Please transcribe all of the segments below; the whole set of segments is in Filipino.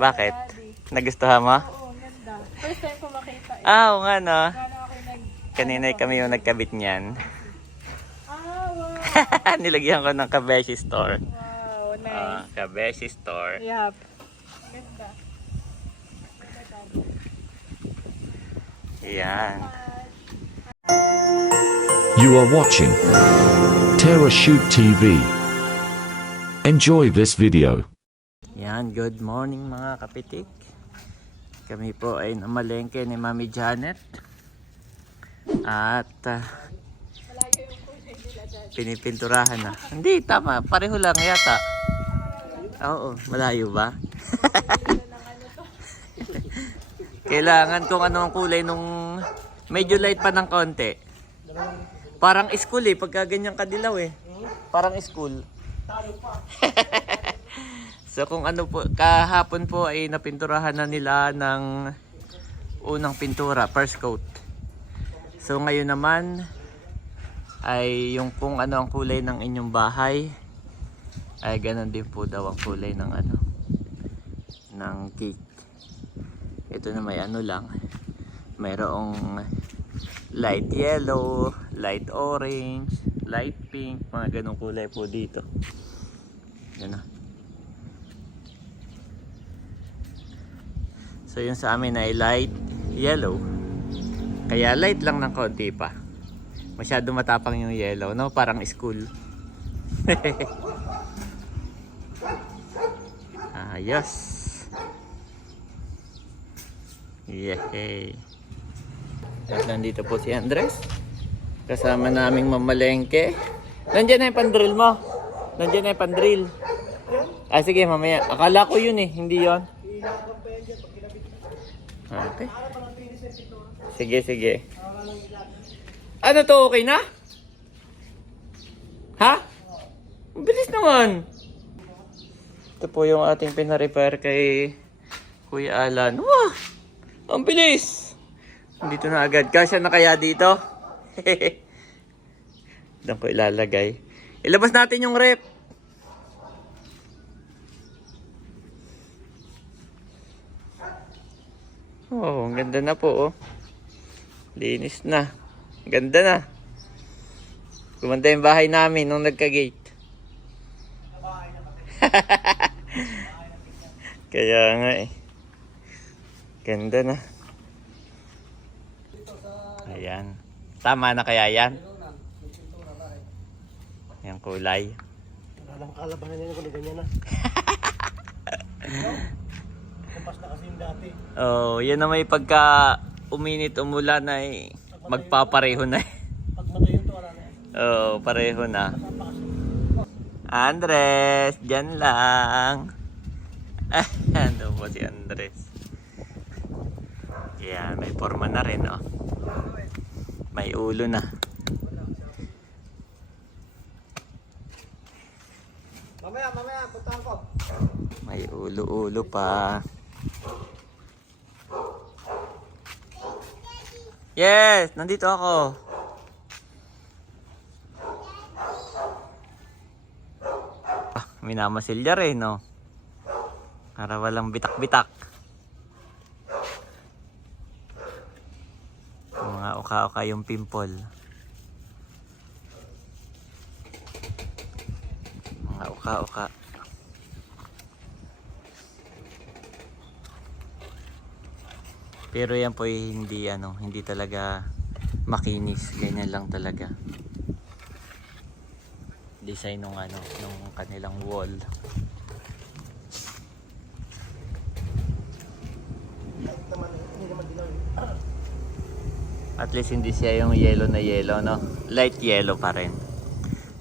Bakit? Nagustuhan mo? Oo, ganda. First time ko makita eh. Oo nga no. Kala ako Kanina kami yung nagkabit niyan. wow. Nilagyan ko ng Kabeshi Store. Wow, nice. Kabeshi Store. Yup. Ganda. Yan. You are watching Terra Shoot TV. Enjoy this video. Yan, good morning mga kapitik. Kami po ay namalengke ni Mami Janet. At pinipinturahan na. Hindi, tama. Pareho lang yata. Oo, malayo ba? Kailangan kung ano ang kulay nung medyo light pa ng konti. Parang school eh, pagka ganyang kadilaw eh. Parang school. So kung ano po, kahapon po ay napinturahan na nila ng unang pintura, first coat. So ngayon naman ay yung kung ano ang kulay ng inyong bahay ay ganun din po daw ang kulay ng ano ng cake. Ito na may ano lang, mayroong light yellow, light orange, light pink, mga ganong kulay po dito. Yan na. So yung sa amin ay light yellow. Kaya light lang ng konti pa. Masyado matapang yung yellow, no? Parang school. Ayos. Yehey. At nandito po si Andres. Kasama naming mamalengke. Nandiyan na yung pandrill mo. Nandiyan na yung pandrill. Ah sige mamaya. Akala ko yun eh. Hindi yun. Okay. Sige sige. Ano to, okay na? Ha? Ang bilis naman. Ito po yung ating pinarepair kay Kuya Alan. Wah! Ang bilis! Dito na agad. Kasya na kaya dito? Doon ko ilalagay. Ilabas natin yung rep. Oh, ang ganda na po oh. Linis na. Ganda na. Kumanda yung bahay namin nung nagka-gate. Kaya nga eh. Ganda na. Ayan. Tama na kaya yan? Yung kulay. Walang kalabahan niya kung ganyan na. Kumpas na kasi yung dati. Oh, yan na may pagka uminit umulan ay magpapareho na. Pag matayo ito, wala na yan. Oh, pareho na. Andres, dyan lang. Ano po si Andres? Yan, may forma na rin oh. May ulo na. Mamaya, puntahan ko. May ulo-ulo pa. Yes, nandito ako. Minamasilya rin, no? Para walang bitak-bitak. Mga uka-uka yung pimple. Mga uka-uka. Pero yan po hindi ano, hindi talaga makinis, ganyan lang talaga. Design ng ano, ng kanilang wall. At least hindi siya yung yellow na yellow, no? Light yellow pa rin.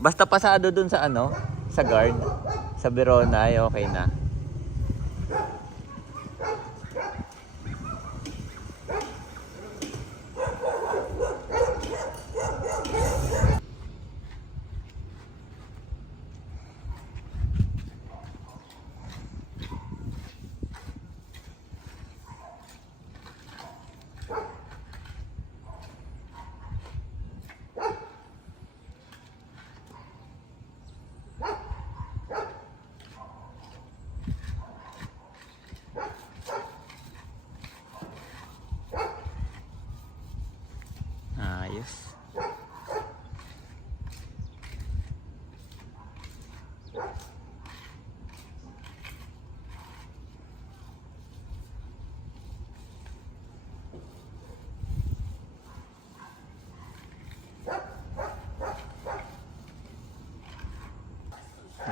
Basta pasado dun sa ano, sa guard, sa Verona ay okay na.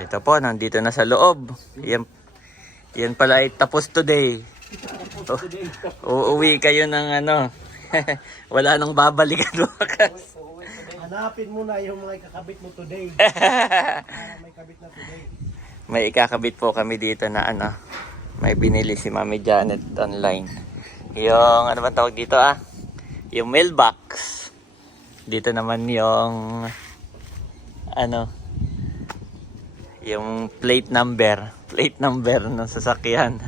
Ito po, nandito na sa loob. Yan pala ay tapos today. Uuwi kayo ng ano. Wala nang babalikan wakas. Hanapin mo na yung mga kakabit mo today. May kabit na today. May ikakabit po kami dito na ano. May binili si Mami Janet online. Yung ano ba tawag dito yung mailbox. Dito naman yung ano, yung plate number ng sasakyan.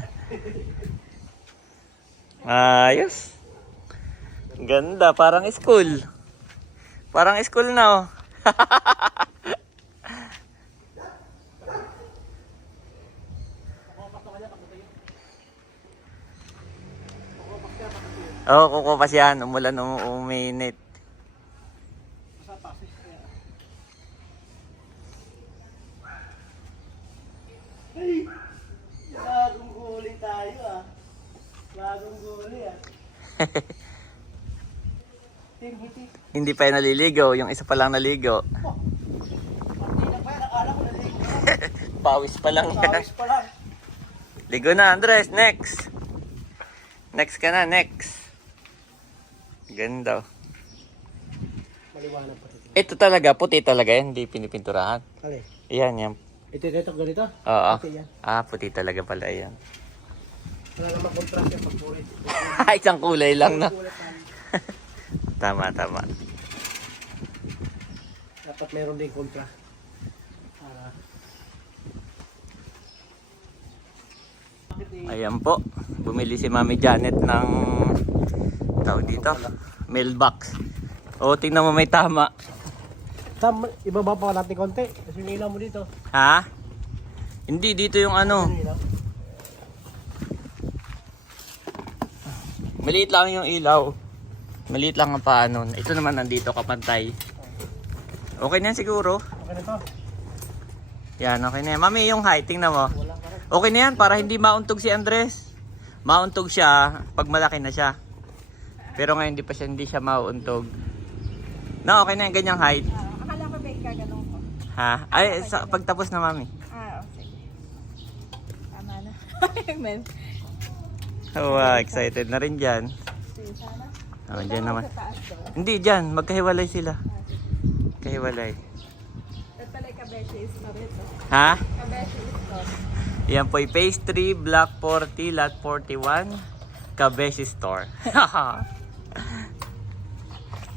Ayos. Ganda, parang school. Parang school na oh. Oo, kukupas yan. Umulan, uminit. Ay! Bagong guli tayo Bagong guli Hindi pa yan naliligo. Yung isa pa lang naligo. Hindi na pa yan. Akala ko naligo. Pawis pa lang yan. Pawis pa lang. Ligo na, Andres. Next. Next ka na, next. Ganda. Maliwanag pa ito. Ito talaga, puti talaga yan. Hindi pinipinturahan. Alin? Yan, yan. Ito ganito? Oo. Okay, yan. Puti talaga pala yan. Wala naman contract yung pagpurit. Isang kulay lang na. Ulit namin. Tama. Dapat meron din kontra. Ayan po. Bumili si Mami Janet ng tawag dito, mailbox. O, tingnan mo may tama. Sam, ibaba pa natin konti. Kasi yung ilaw mo dito. Ha? Hindi, dito yung ano. Yung ilaw. Maliit lang yung ilaw. Maliit lang ang paano. Ito naman nandito kapantay. Okay na yan siguro. Okay na to. Yan, okay na yan. Mami, yung height, tingnan mo. Wala pa rin. Okay na yan, para hindi mauntog si Andres. Mauntog siya pag malaki na siya. Pero ngayon hindi siya mauntog. No, okay na yan, ganyang height. Akala ko ba ikaganong ko? Ha? Ay, pagtapos na, Mami. Sige. Tama na. Men. Excited na rin dyan. Sige, sana. Dyan naman. Sa taas daw. Hindi, dyan. Magkahiwalay sila. Kahiwalay. Ito pala yung kabeshi store ito. Ha? Kabeshi store. Yan po yung pastry, Block 40, Lot 41, Kabeshi Store.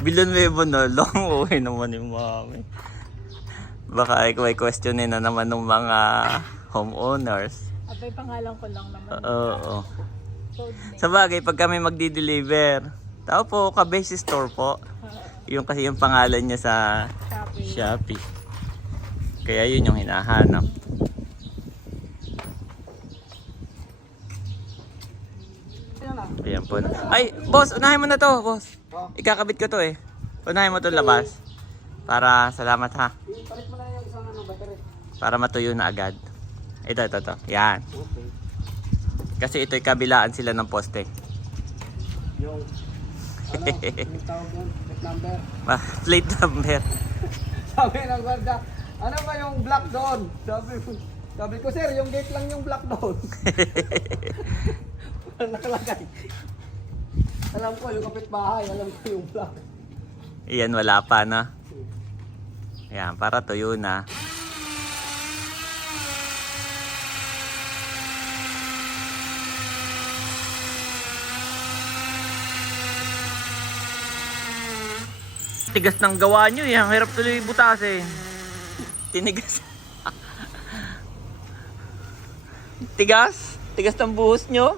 Villanueva na lang. Uwi naman yung Mami. Baka ay questionin na naman ng mga homeowners. Abay, pangalan ko lang naman. Oo. Code name. Sa bagay, pag kami magdi-deliver, tao po, Kabeshi Store po. Yung kasi yung pangalan niya sa Shopee. Shopee. Kaya yun yung hinahanap. Ayan po. Ay, boss, unahin mo na to, boss. Ikakabit ko to eh. Unahin mo to labas. Para, salamat ha. Palit mo na yung isang battery. Para matuyo na agad. Ito. Yan. Okay. Kasi ito'y kabilaan sila ng poste. Yung, yung tawag doon, plate number. Plate number. Sabi ng gwardiya, ano ba yung block doon? Sabi ko, sir, yung gate lang yung block doon. Walang nakalagay. Alam ko, yung kapitbahay, alam ko yung block. Iyan, wala pa na. Yan, para tuyo na. Tigas ng gawa nyo eh. Ang hirap tuloy butasin. Tinigas. Tigas? Tigas ng buhos nyo?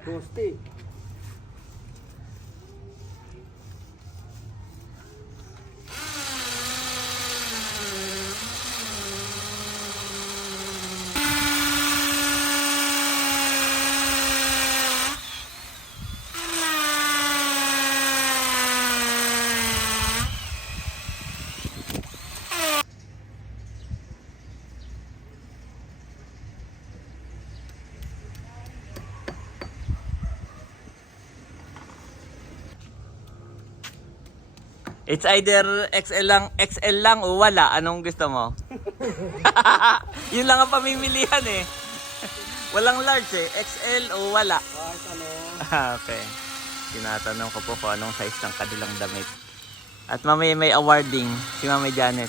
Poste. It's either XL lang o wala. Anong gusto mo? Yun lang ang pamimilihan eh. Walang large eh. XL o wala. Kahit ano. Okay. Tinatanong ko po kung anong size ng kanilang damit. At mamaya may awarding si Mami Janet.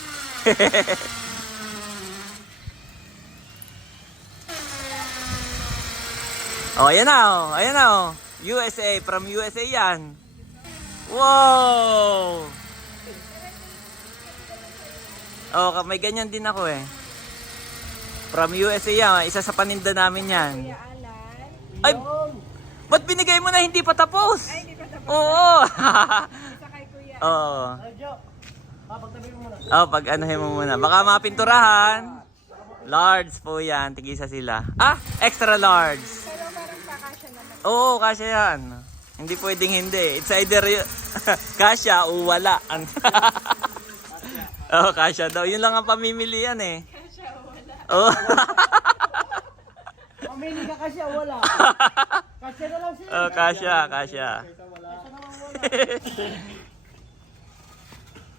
Oh, ayan na oh. Ayan na oh. USA. From USA yan. Wow! Oh, may ganyan din ako eh. From USA yan. Isa sa paninda namin yan. Kuya Alan. Ay! Ba't binigay mo na hindi pa tapos? Ay, hindi pa tapos. Oo! Isa kay Kuya. Oo. Ay, Jo. Pagtabi mo muna. Oh, pag anuhin mo muna. Baka mapinturahan. Large po yan. Tigisa sila. Ah! Extra large. Pero parang kakasya naman. Oo, kasya yan. Hindi pwedeng hindi. It's either kasya o wala. Oo, kasya daw. Yun lang ang pamimilian eh. Kasya wala. Oo. Pamili ka kasi wala. Kasi na lang siya. Oh, kasya.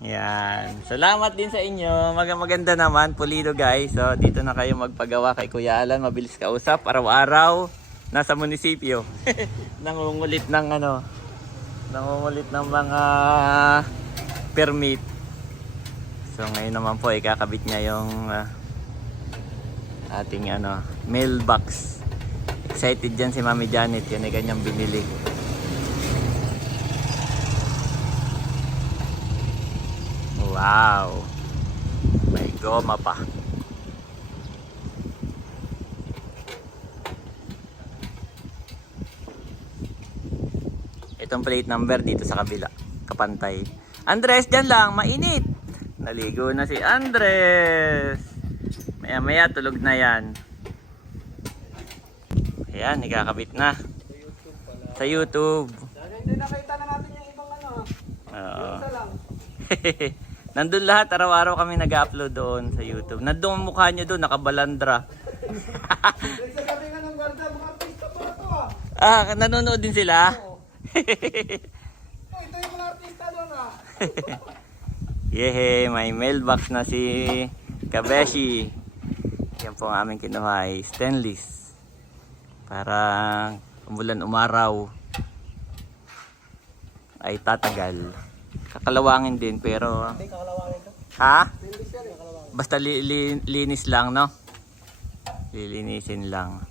Yan. Salamat din sa inyo. Maganda naman. Pulido guys. So, dito na kayo magpagawa kay Kuya Alan. Mabilis kausap. Araw-araw. Nasa munisipyo. Nangungulit ng ano. Nangungulit ng mga permit. So, ngayon naman po ikakabit niya yung ating ano, mailbox. Excited dyan si Mami Janet. Yan ay kanyang binili. Wow! May goma pa. Itong plate number dito sa kabila. Kapantay. Andres, dyan lang. Mainit. Naligo na si Andres. Maya maya tulog na yan. Ayan, ikakabit na. Sa YouTube. Hindi nakita na natin yung ibang ano. Oo. Isa lang. Nandun lahat, araw-araw kami nag-upload doon sa YouTube. Nandun ang mukha nyo doon, nakabalandra. Nagsasabi nga ng ganda, mga artista pala to ah. Ah, nanonood din sila? Oh, ito yung mga artista doon ah. Yehe, may mailbox na si Kabeshi. Yan po ang aming kinuha ay stainless. Para umulan umaraw ay tatagal. Kakalawangin din pero Hindi, kakalawangin to. ha? Hindi siya rin, kakalawangin. Basta linis lang, no? Lilinisin lang.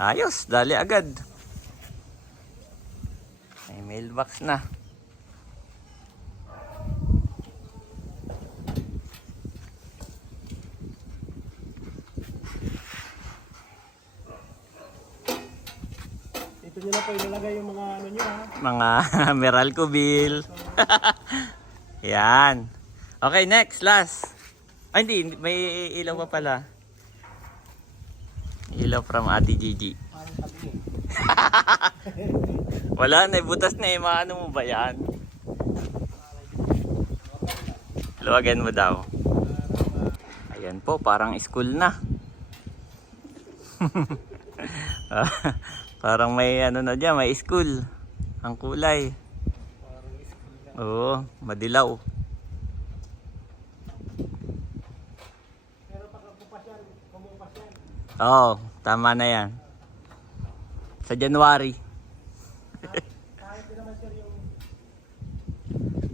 Ayos, dali agad. May mailbox na. Dito nyo na po ilalagay yung mga ano nyo ha. Mga Meralco bill. Yan. Okay, next, last. Ay, hindi, may ilaw pa pala. Ilaw from Ate Gigi. Parang sabi Wala na, butas na eh. Maano mo ba yan? Luwagan mo daw. Ayan po, parang school na. Parang may ano na dyan, may school. Ang kulay. Oo, madilaw. Oo, tama na yan. Sa January. kahit din naman sir yung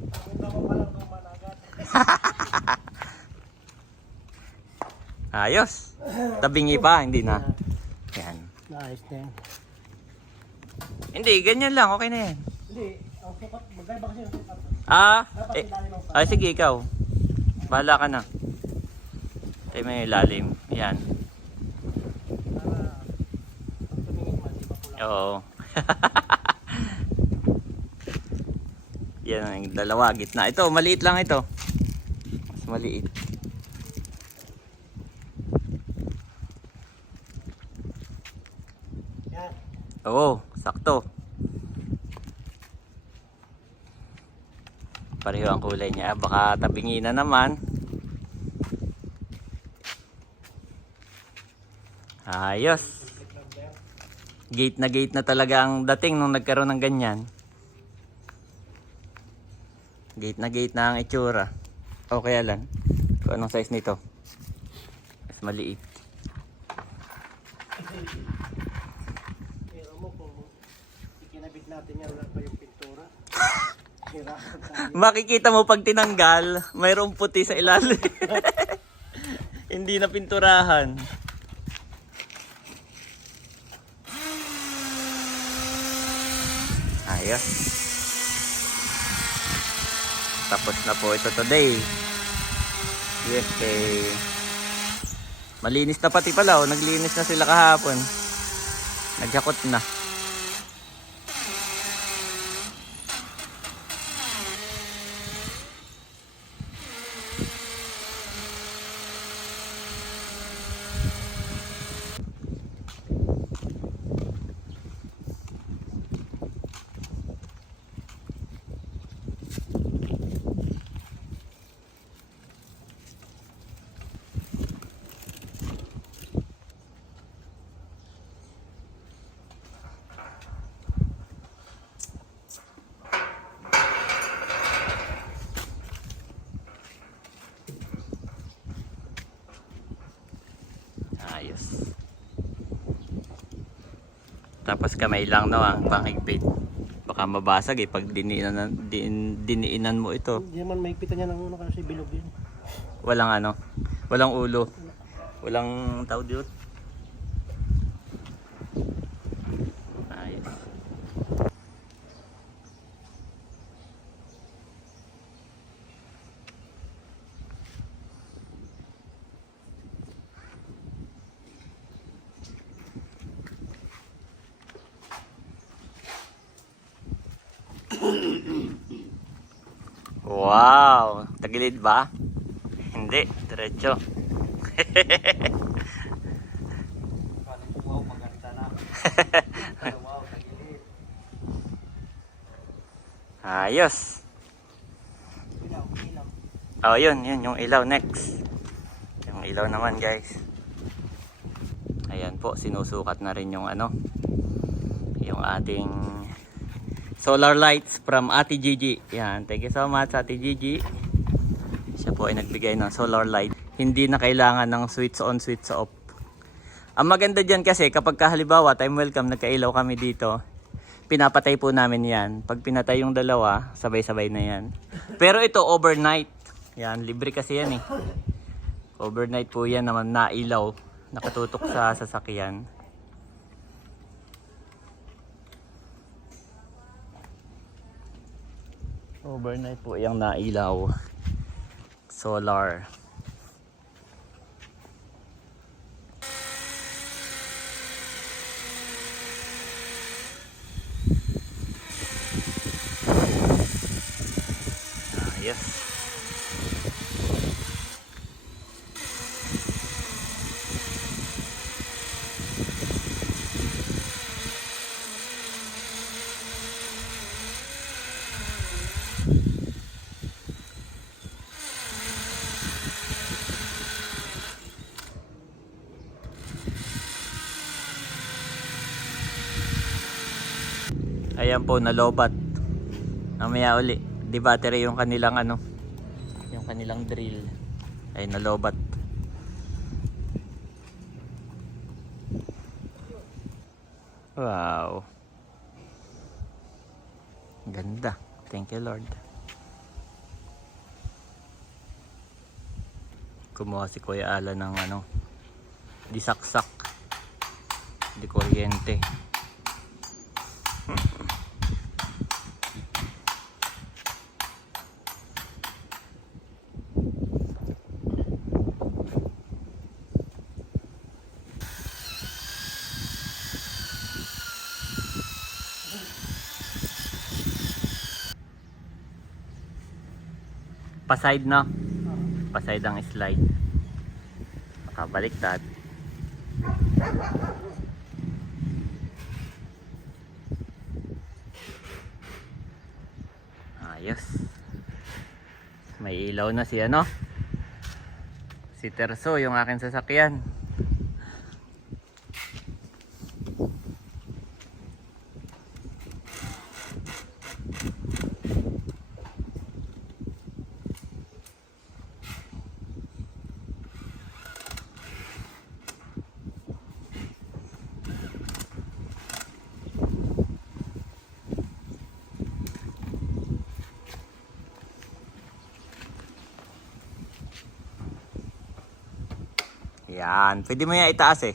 pagpunta ko palang naman agad. Ayos. Tabingi pa, hindi na. Yan. Nice din. Hindi, ganyan lang. Okay na yan. Hindi, ang sukat, magkaiba kasi yung sukat. Ay, sige, ikaw. Bahala ka na. Tayo mo yung ilalim. Yan. Para pag tumingin man, di ba pula? Oo. Yan ang dalawa, gitna. Ito, maliit lang ito. Mas maliit. Yan. Oo, sakto. Pareho ang kulay niya. Baka tabingi na naman. Ayos. Gate na talaga ang dating nung nagkaroon ng ganyan. Gate na ang itsura. Okay lang. Kung anong size nito. Mas maliit. Pero mo kung ikinabit natin yan, wala pa yung pintura. Hirapan tayo. Makikita mo pag tinanggal, mayroong puti sa ilalim. Hindi na pinturahan. Ayos. Tapos na po ito today. Yes, malinis na pati pala, oh. Naglinis na sila kahapon. Nagyakot na. Ayos. Tapos kamay lang no ang pangigpit. Baka mabasag pag diniinan mo ito. Hindi naman mahigpitan niya ng uno kasi bilog yun. Walang walang ulo. Walang tawag dito. Ayos. Wow! Tagilid ba? Hindi, diretso. Wow, maganda na. Wow, tagilid. Ayos. Ilaw. Oh, yun yung ilaw next. Yung ilaw naman, guys. Ayan po, sinusukat na rin yung yung ating solar lights from Ate Gigi. Yan, thank you so much Ate Gigi. Siya po ay nagbigay ng solar light. Hindi na kailangan ng switch on, switch off. Ang maganda dyan kasi kapag halimbawa time welcome, nagkailaw kami dito, pinapatay po namin yan. Pag pinatay yung dalawa, sabay-sabay na yan. Pero ito overnight. Yan, libre kasi yan Overnight po yan naman nailaw. Nakatutok sa sasakyan. Overnight po yung nailaw. Solar. Ayos. Ayan po, nalobat. Mamaya uli. Di battery yung kanilang yung kanilang drill. Ay nalobat. Wow. Ganda. Thank you Lord. Kumuha si Kuya Ala ng di saksak. Di kuryente. Pa-side na. Pa-side ang slide. Makabaliktad. Ayos. May ilaw na si si Terso, yung aking sasakyan. Yan. Pwede mo yan itaas eh.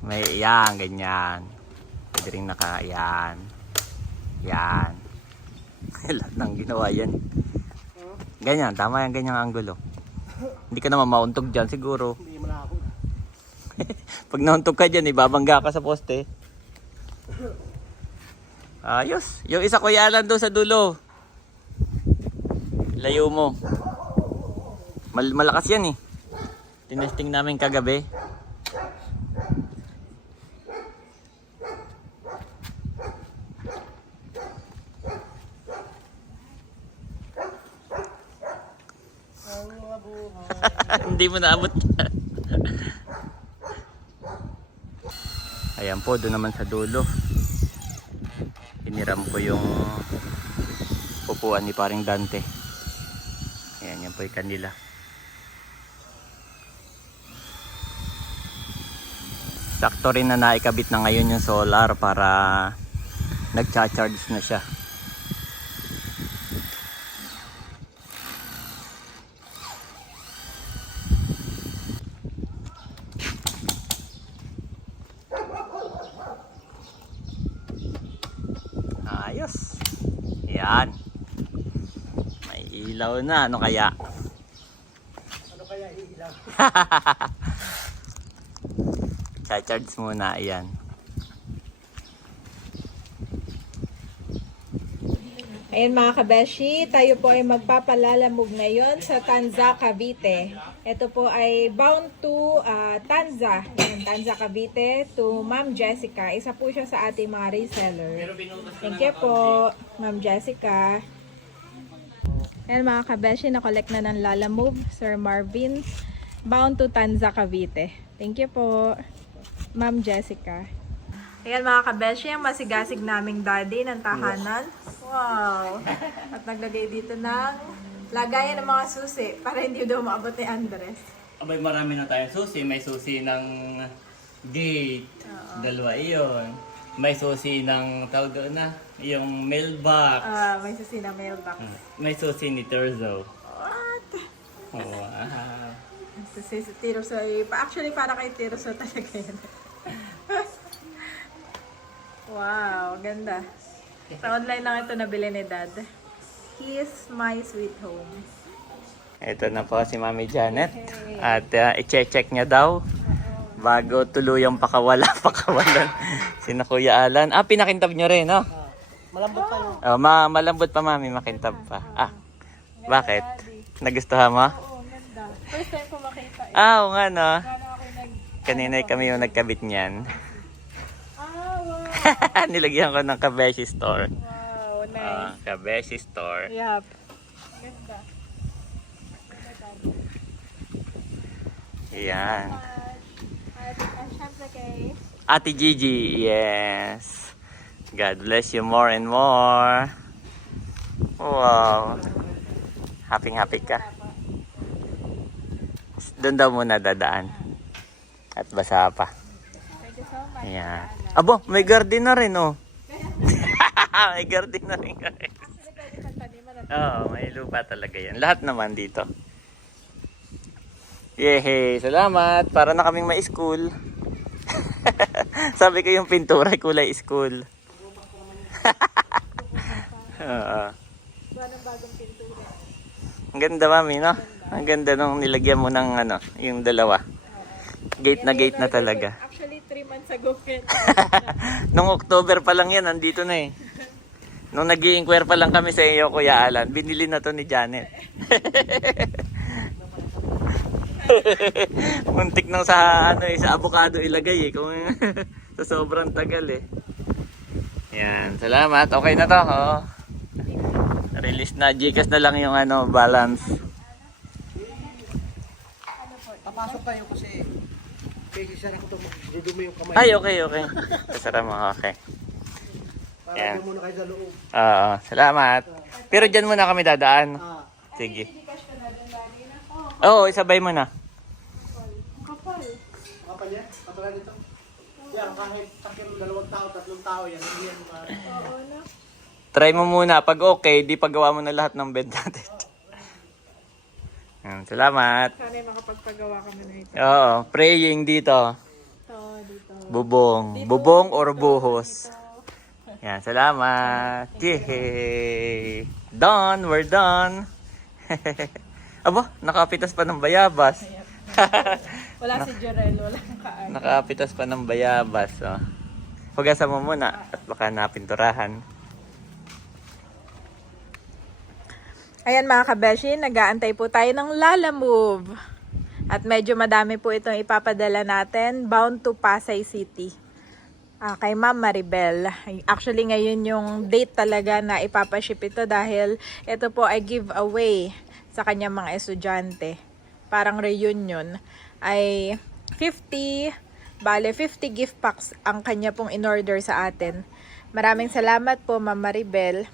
May yan, ganyan. Pwede rin yan. Yan. Lahat ng ginawa yan. Ganyan, tama yan, ganyang angulo. Hindi ka naman mauntog dyan siguro. Hindi mo na ako. Pag nauntog ka dyan, ibabangga ka sa poste. Ayos. Yung isa Kuya Alan doon sa dulo. Layo mo. Malakas yan eh. Tinesting namin kagabi. Hindi mo naabot. Ayan po, doon naman sa dulo. Iniram ko yung upuan ni paring Dante. Ayan, yan po yung kanila. Sakto rin na naikabit na ngayon yung solar para nagcha-charge na siya. Ayos. Yan. May ilaw na. Ano kaya? Ano kaya iilaw? Charge muna. Ayan. Ayan mga kabeshi, tayo po ay magpapalalamog ngayon sa Tanza, Cavite. Ito po ay bound to Tanza. Ayan, Tanza, Cavite to Ma'am Jessica. Isa po siya sa ating mga reseller. Thank you po, Ma'am Jessica. Ayan mga kabeshi, na-collect na ng Lala Move, Sir Marvin. Bound to Tanza, Cavite. Thank you po, Ma'am Jessica. Ayan mga kabeshi, ang masigasig naming daddy ng tahanan. Wow! At naglagay dito ng lagayan ng mga susi para hindi daw maabot ni Andres. Abay, marami na tayong susi. May susi ng gate. Dalawa iyon. May susi ng tawag doon na. Yung mailbox. May susi na mailbox. May susi ni Terzo. What? Wow. Susi si Tiroso. Actually, para kay Tiroso talaga yan. Wow, ganda. Sa online lang ito nabili ni Dad. He's my sweet home. Ito na po si Mami Janet. At i-check niya daw bago tuluyang pakawalan sina Kuya Alan. Pinakintab niyo rin, no? Malambot tayo. Malambot pa, Mami, makintab pa. Bakit? Nagustuhan mo? Oo, ganda. First time ko makita eh. Oo nga, no? Paano ako Kanina kami yung nagkabit niyan. wow. Nilagyan ko ng Kabeshi Store. Wow, nice. Kabeshi Store. Yup. Ganda. Yan. At syempre kay Ate Gigi, yes. God bless you more and more. Wow. Happy ka. Doon daw muna dadaan. At basa pa. thank you so much. Ayan. Abo, may garden na rin, oh. May garden na rin, guys. Actually, pwede pagtaniman at Oo, may lupa talaga yan. Lahat naman dito. Yehey, salamat. Para na kaming may school. Sabi ko yung pintura kulay school. Oo. ng bagong pintura. Ang ganda, Mami, no? Ang ganda nung nilagyan mo ng ano, yung dalawa. Gate na gate na talaga. Actually, 3 months ago. Nung October pa lang yan, nandito na eh. Nung nag-i-inquire pa lang kami sa iyo, Kuya Alan, binili na to ni Janet. Muntik nang sa ano eh, sa avocado ilagay eh, kung sa sobrang tagal eh. Yan, salamat. Okay na to, oh. Release na, Gcash na lang yung ano, balance. Papasok tayo kasi sisara ko ito magdudumi yung kamay. Ay, okay. Kasara mo, okay. Para Yan. muna kayo sa loob. Oo, salamat. Pero dyan muna kami dadaan. Sige. Oo, isabay mo na. Kapal. Kapal yan? Kapal nito? Yan, kahit sakit 2 tao, 3 tao yan. Hindi yan Oo na. Try mo muna. Pag okay, di pagawa mo na lahat ng bed natin. Salamat. Sana makapagpagawa kami nito. Oo, praying dito. Dito. Bubong. Bubong or buhos. Yan, salamat. Yehey! Done! We're done! Aba, nakapitas pa ng bayabas. Wala si Jorel, wala kaan. Nakapitas pa ng bayabas. Oh. Hugasan mo muna at baka napinturahan. Ayan mga kabeshi, nag-aantay po tayo ng Lala Move. At medyo madami po itong ipapadala natin, bound to Pasay City. Kay Ma'am Maribel. Actually ngayon yung date talaga na ipapaship ito dahil ito po ay giveaway sa kanyang mga estudyante. Parang reunion. Ay 50 gift packs ang kanya pong in-order sa atin. Maraming salamat po Ma'am Maribel.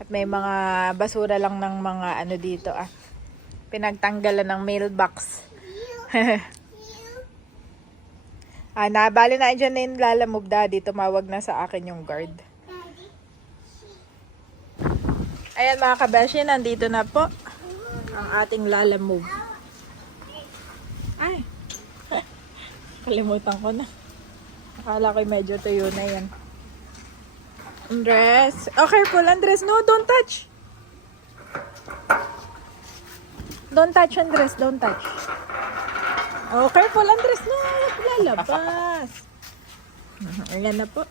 At may mga basura lang ng mga ano dito pinagtanggalan ng mailbox. Nabali na dyan na yung Lala Move, Daddy. Tumawag na sa akin yung guard. Ayan mga kabeshi, nandito na po ang ating Lala Move. Ay! Kalimutan ko na. Akala ko medyo tuyo na yan. Andres. Oh, careful, Andres. No, don't touch. Don't touch, Andres. Don't touch. Oh, careful, Andres. No, lalabas. Ayan na po.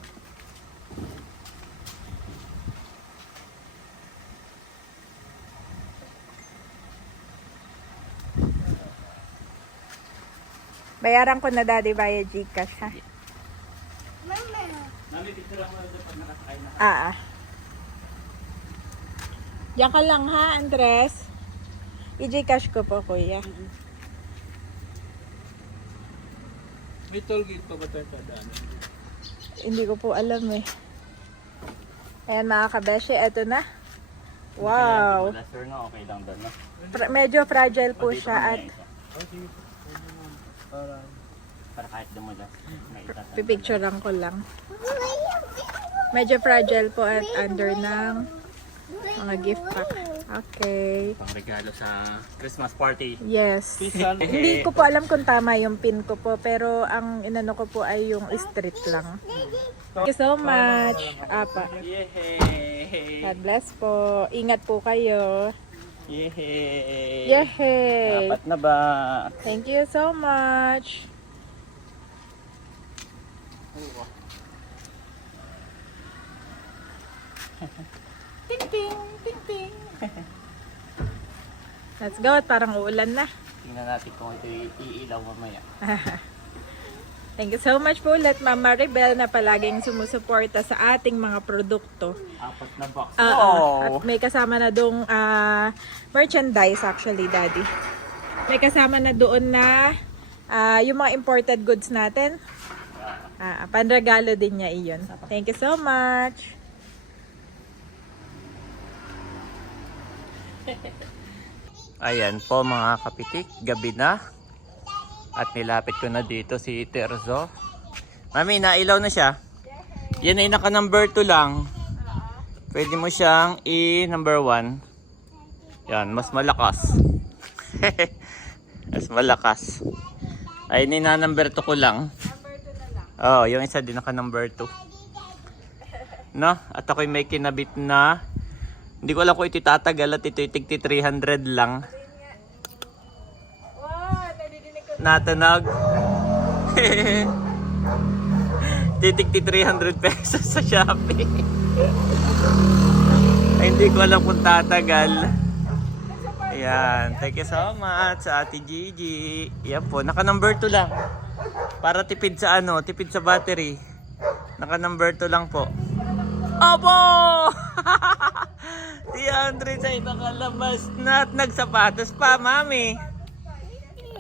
Bayaran ko na, Daddy, via GCash, ha? Diyan ka lang ha, Andres. I-Gcash ko po, kuya. May toll gate pa ba tayo padaan? Hindi ko po alam eh. Ayan mga kabeshi, eto na. Wow. Sir, no? Okay lang doon, no? Medyo fragile po siya at Para kahit dumulas. pipicturean ko lang. Medyo fragile po at under ng mga gift pack. Okay. Pang regalo sa Christmas party. Yes. Hindi ko po alam kung tama yung pin ko po, pero ang inano ko po ay yung street lang. Thank you so much. Apa. Yehey! God bless po. Ingat po kayo. Yehey! Yehey! Apat na ba? Thank you so much. Ting ting, ting ting. Let's go, at parang uulan na. Tingnan natin kung ito iilaw mamaya. Thank you so much po ulit, Ma'am Maribel, na palaging sumusuporta sa ating mga produkto. Apat na box. At may kasama na doong merchandise actually, Daddy. May kasama na doon na yung mga imported goods natin. Panregalo din niya iyon. Thank you so much. Ayan po mga kapitik, gabi na. At nilapit ko na dito si Terzo. Mami, nailaw na siya. Yan ay naka number 2 lang. Pwede mo siyang i-number 1. Yan, mas malakas. Mas malakas. Ay, nina-number 2 ko lang. Oh, yung isa din naka number 2. No? At ako'y may kinabit na. Hindi ko alam kung ito tatagal at ito tigti 300 lang. Wow, nadidinig ko. Natanog. Titigti 300 pesos sa Shopee. Ay, hindi ko alam kung tatagal. Ayan. Thank you so much sa Ate Gigi. Yan po. Naka number 2 lang. Para tipid sa ano, tipid sa battery. Naka number 2 lang po. Opo! 300 ay nakalabas na at nagsapatos pa, Mami.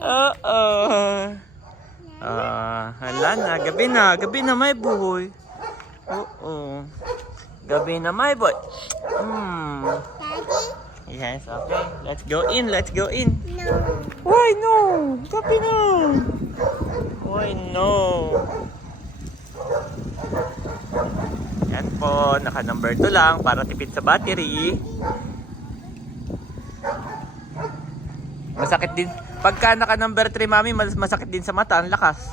Oo. Hala na, gabi na may buhoy. Oo. Gabi na may boy. Yes, okay. Let's go in. No. Why no? Gabi na. Why no? Yan po, naka number 2 lang para tipid sa battery. Masakit din. Pagka naka number 3 mami, masakit din sa mata, ang lakas.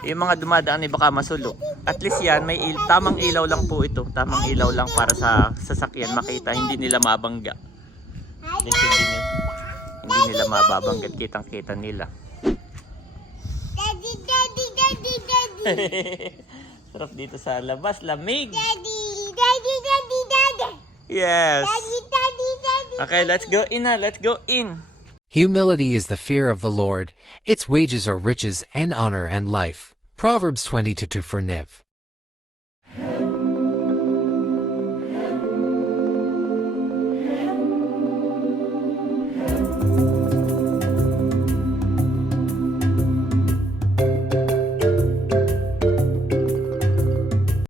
Yung mga dumadaan ay baka masulok. At least yan, may tamang ilaw lang po ito. Tamang ilaw lang para sa sasakyan makita. Hindi nila mabangga. At least hindi nila mababanggat. Kitang-kita nila. Daddy, daddy, daddy, daddy. Sarap dito sa labas. Lamig. Daddy, daddy, daddy, daddy. Yes. Daddy, daddy, daddy. Okay, let's go in na. Let's go in. Humility is the fear of the Lord. Its wages are riches and honor and life. Proverbs 22:4.